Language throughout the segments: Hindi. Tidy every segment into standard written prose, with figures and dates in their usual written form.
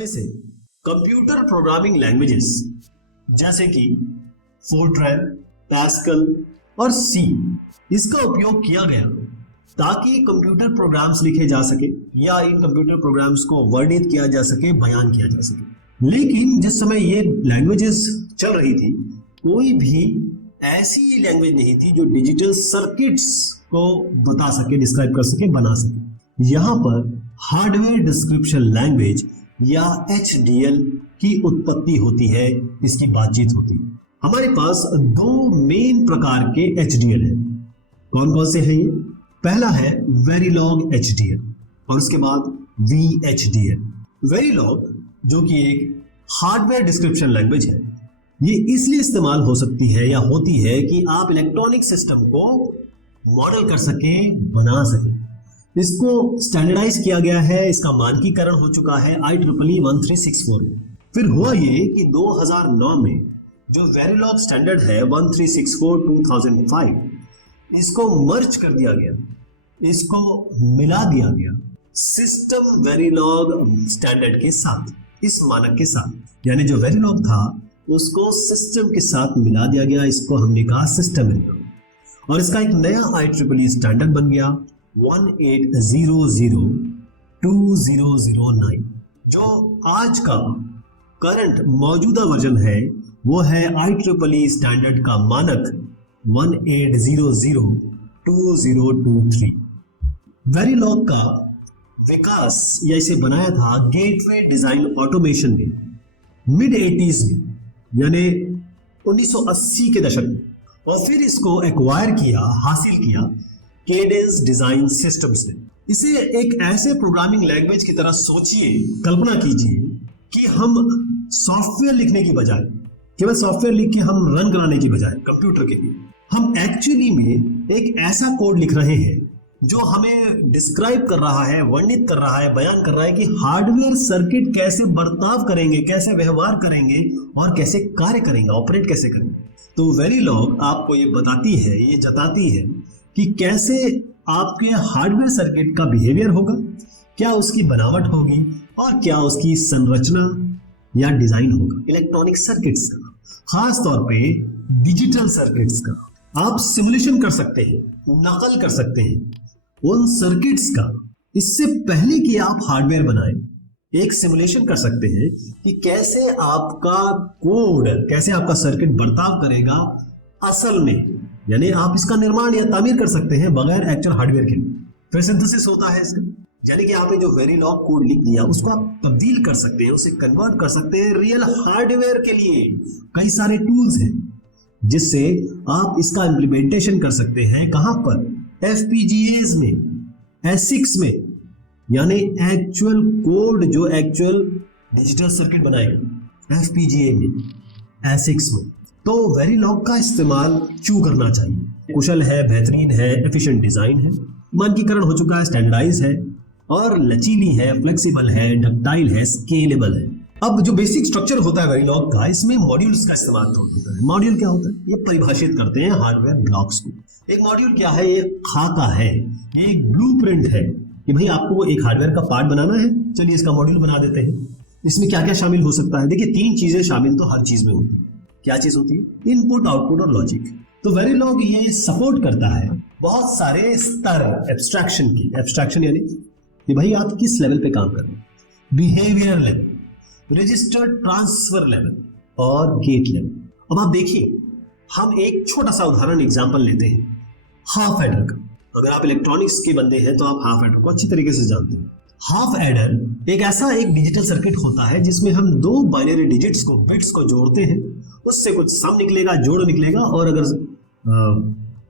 समय से कंप्यूटर प्रोग्रामिंग लैंग्वेजेस जैसे कि फोर्ट्रैन, पैस्कल और सी इसका उपयोग किया गया ताकि कंप्यूटर प्रोग्राम्स लिखे जा सके या इन कंप्यूटर प्रोग्राम्स को वर्णित किया जा सके, बयान किया जा सके। लेकिन जिस समय ये लैंग्वेजेस चल रही थी, कोई भी ऐसी लैंग्वेज नहीं थी जो डिजिटल सर्किट्स को बता सके, डिस्क्राइब कर सके, बना सके। यहाँ पर हार्डवेयर डिस्क्रिप्शन लैंग्वेज या HDL की उत्पत्ति होती है, इसकी बातचीत होती है। हमारे पास दो मेन प्रकार के HDL हैं। कौन कौन से हैं ये? पहला है वेरिलॉग HDL और उसके बाद VHDL। वेरिलॉग जो कि एक हार्डवेयर डिस्क्रिप्शन लैंग्वेज है, ये इसलिए इस्तेमाल हो सकती है या होती है कि आप इलेक्ट्रॉनिक सिस्टम को मॉडल कर सकें, बना सकें। इसको स्टैंडर्डाइज किया गया है, इसका मानकीकरण हो चुका है IEEE 1364 में। फिर हुआ ये कि 2009 में जो वेरिलॉग स्टैंडर्ड है 1364/2005, इसको मर्ज कर दिया गया, इसको मिला दिया गया सिस्टम वेरिलॉग स्टैंडर्ड के साथ, इस मानक के साथ। यानी जो वेरिलॉग था उसको सिस्टम के साथ मिला दिया गया, इसको हमने कहा सिस्टम वेरिलॉग। और इसका एक नया IEEE स्टैंडर्ड बन गया 1800-2009। जो आज का करंट मौजूदा वर्जन है वो है IEEE स्टैंडर्ड का मानक 1800-2023। वेरिलॉग का विकास या इसे बनाया था गेटवे डिजाइन ऑटोमेशन में मिड 80s में, यानी 1980 के दशक में। और फिर इसको एक्वायर किया, हासिल किया केडेंस डिजाइन सिस्टम्स ने। इसे एक ऐसे प्रोग्रामिंग लैंग्वेज की तरह सोचिए, कल्पना कीजिए कि हम सॉफ्टवेयर लिखने की बजाय, केवल सॉफ्टवेयर लिख के हम रन कराने की बजाय कंप्यूटर के लिए, हम एक्चुअली में एक ऐसा कोड लिख रहे हैं जो हमें डिस्क्राइब कर रहा है, वर्णित कर रहा है, बयान कर रहा है कि हार्डवेयर सर्किट कैसे बर्ताव करेंगे, कैसे व्यवहार करेंगे और कैसे कार्य करेंगे, ऑपरेट कैसे करेंगे। तो वेरिलॉग आपको ये बताती है, ये जताती है कि कैसे आपके हार्डवेयर सर्किट का बिहेवियर होगा, क्या उसकी बनावट होगी और क्या उसकी संरचना या डिजाइन होगा इलेक्ट्रॉनिक सर्किट्स का, खास तौर पे डिजिटल सर्किट्स का। आप सिमुलेशन कर सकते हैं, नकल कर सकते हैं उन सर्किट्स का। इससे पहले कि आप हार्डवेयर बनाएं, एक सिमुलेशन कर सकते हैं कि कैसे आपका कोड, कैसे आपका सर्किट बर्ताव करेगा असल में। यानी आप इसका निर्माण या तामीर कर सकते हैं बगैर एक्चुअल हार्डवेयर के। फिर सिंथेसिस होता है इसका, यानी कि आपने जो वेरिलॉग कोड लिख दिया उसको आप तब्दील कर सकते हैं, उसे कन्वर्ट कर सकते हैं रियल हार्डवेयर के लिए। कई सारे टूल्स हैं जिससे आप इसका इम्प्लीमेंटेशन कर सकते हैं। कहां पर? FPGAs में, ASICs में, यानी एक्चुअल कोड जो एक्चुअल डिजिटल सर्किट बनाएगा FPGA में, ASICs में। तो वेरिलॉग का इस्तेमाल क्यों करना चाहिए? कुशल है, बेहतरीन है, एफिशिएंट डिजाइन है, मानकीकरण हो चुका है, स्टैंडर्डाइज है और लचीली है, फ्लेक्सिबल है, डक्टाइल है, स्केलेबल है। अब जो बेसिक स्ट्रक्चर होता है वेरिलॉग का, इसमें मॉड्यूल्स का इस्तेमाल होता है। मॉड्यूल क्या होता है? ये परिभाषित करते हैं हार्डवेयर ब्लॉक्स को। एक मॉड्यूल क्या है? ये खाका है, ये एक ब्लूप्रिंट है कि भाई आपको एक हार्डवेयर का पार्ट बनाना है, चलिए इसका मॉड्यूल बना देते हैं। इसमें क्या क्या शामिल हो सकता है? देखिए, 3 चीजें शामिल तो हर चीज में होती है। क्या चीज होती है? इनपुट, आउटपुट और लॉजिक। तो वेरिलॉग ये सपोर्ट करता है बहुत सारे स्तर एब्स्ट्रैक्शन की। एब्स्ट्रैक्शन यानी कि भाई आप किस लेवल पे काम कर रहे हैं, behaviour level, register transfer level और गेट लेवल। अब आप देखिए, हम एक छोटा सा उदाहरण एग्जांपल लेते हैं हाफ एडर का। अगर आप इलेक्ट्रॉनिक्स के बंदे हैं तो आप हाफ एडर को अच्छी तरीके से जानते हैं। हाफ एडर एक ऐसा एक डिजिटल सर्किट होता है जिसमें हम 2 बाइनरी डिजिट्स को, बिट्स को जोड़ते हैं, उससे कुछ सम निकलेगा, जोड़ निकलेगा और अगर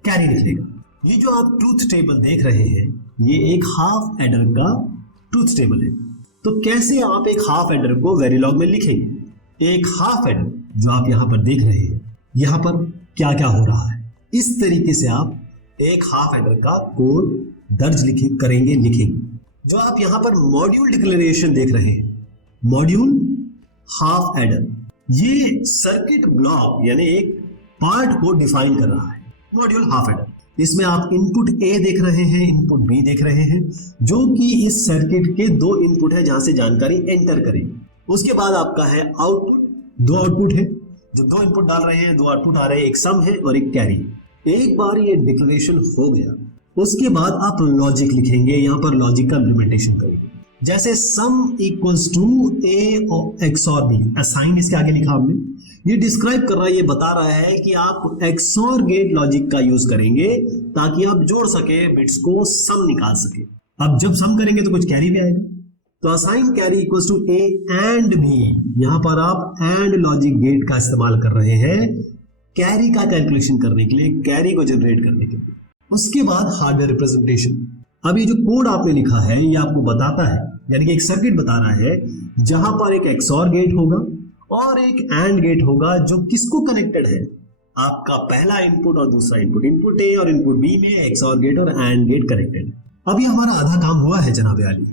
कैरी निकलेगा। ये जो आप ट्रूथ टेबल देख रहे हैं, ये एक हाफ एडर का ट्रूथ टेबल है। तो कैसे आप एक हाफ एडर को वेरिलॉग में लिखेंगे? एक हाफ एडर जो आप यहां पर देख रहे हैं, यहां पर क्या क्या हो रहा है, इस तरीके से आप एक हाफ एडर का कोड दर्ज लिखेंगे। जो आप यहां पर मॉड्यूल डिक्लेरेशन देख रहे हैं, मॉड्यूल हाफ एडर, ये सर्किट ब्लॉक यानी एक पार्ट को डिफाइन कर रहा है। मॉड्यूल हाफ एडर, इसमें आप इनपुट A देख रहे हैं, इनपुट B देख रहे हैं, जो कि इस सर्किट के 2 इनपुट है जहां से जानकारी एंटर करेगी। उसके बाद आपका है आउटपुट, दो आउटपुट है, जो दो इनपुट डाल रहे हैं, दो आउटपुट आ रहे हैं, एक सम है और एक कैरी है। एक बार ये डिक्लेरेशन हो गया, उसके बाद आप लॉजिक लिखेंगे, यहां पर लॉजिक का इम्प्लीमेंटेशन करेंगे। जैसे sum equals to A XOR B, assign इसके आगे लिखा हमने। ये डिस्क्राइब कर रहा है, ये बता रहा है कि आप एक्सऑर गेट लॉजिक का यूज करेंगे ताकि आप जोड़ सके बिट्स को, सम निकाल सके। अब जब सम करेंगे तो कुछ कैरी भी आएगा, तो assign carry equals to A and B, यहां पर आप एंड लॉजिक गेट का इस्तेमाल कर रहे हैं कैरी का कैलकुलेशन करने के लिए, कैरी को जनरेट करने के लिए। उसके बाद हार्डवेयर रिप्रेजेंटेशन। अब ये जो कोड आपने लिखा है ये आपको बताता है, यानी कि एक सर्किट बता रहा है जहां पर एक एक्सऑर गेट होगा और एक एंड गेट होगा, जो किसको कनेक्टेड है, आपका पहला इनपुट और दूसरा इनपुट, इनपुट ए और इनपुट बी में एक्सऑर गेट और एंड गेट कनेक्टेड है। अब ये हमारा आधा काम हुआ है जनाब आली।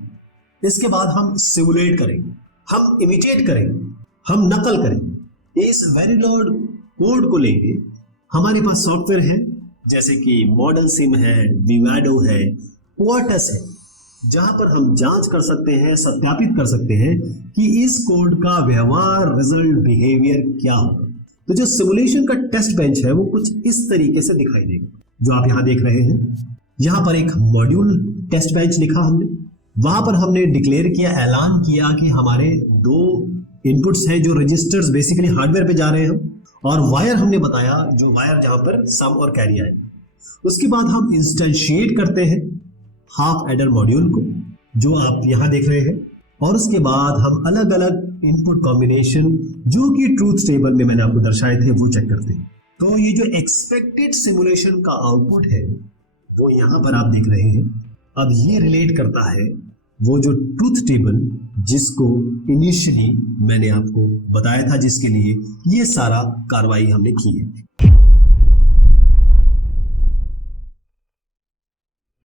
इसके बाद हम सिमुलेट करेंगे, हम इमिटेट करेंगे, हम नकल करेंगे। इस वेरिलोग कोड को लेंगे, हमारे पास सॉफ्टवेयर है जैसे कि मॉडल सिम है, विवाडो है, क्वार्टस है, जहां पर हम जांच कर सकते हैं, सत्यापित कर सकते हैं कि इस कोड का व्यवहार, रिजल्ट, बिहेवियर क्या होगा। तो जो सिमुलेशन का टेस्ट बेंच है वो कुछ इस तरीके से दिखाई देगा, जो आप यहां देख रहे हैं। यहां पर एक मॉड्यूल टेस्ट बेंच लिखा हमने, वहां पर हमने डिक्लेयर किया, ऐलान किया कि हमारे दो इनपुट्स हैं जो रजिस्टर्स बेसिकली हार्डवेयर पे जा रहे हैं, और वायर हमने बताया, जो वायर जहां पर सम और कैरी आए। उसके बाद हम इंस्टेंशिएट करते हैं हाफ एडर मॉड्यूल को, जो आप यहां देख रहे हैं, और उसके बाद हम अलग अलग इनपुट कॉम्बिनेशन जो कि ट्रूथ टेबल में मैंने आपको दर्शाए थे वो चेक करते हैं। तो ये जो एक्सपेक्टेड सिमुलेशन का आउटपुट है वो यहां पर आप देख रहे हैं। अब ये रिलेट करता है वो जो ट्रूथ टेबल जिसको इनिशियली मैंने आपको बताया था, जिसके लिए ये सारा कार्रवाई हमने की है।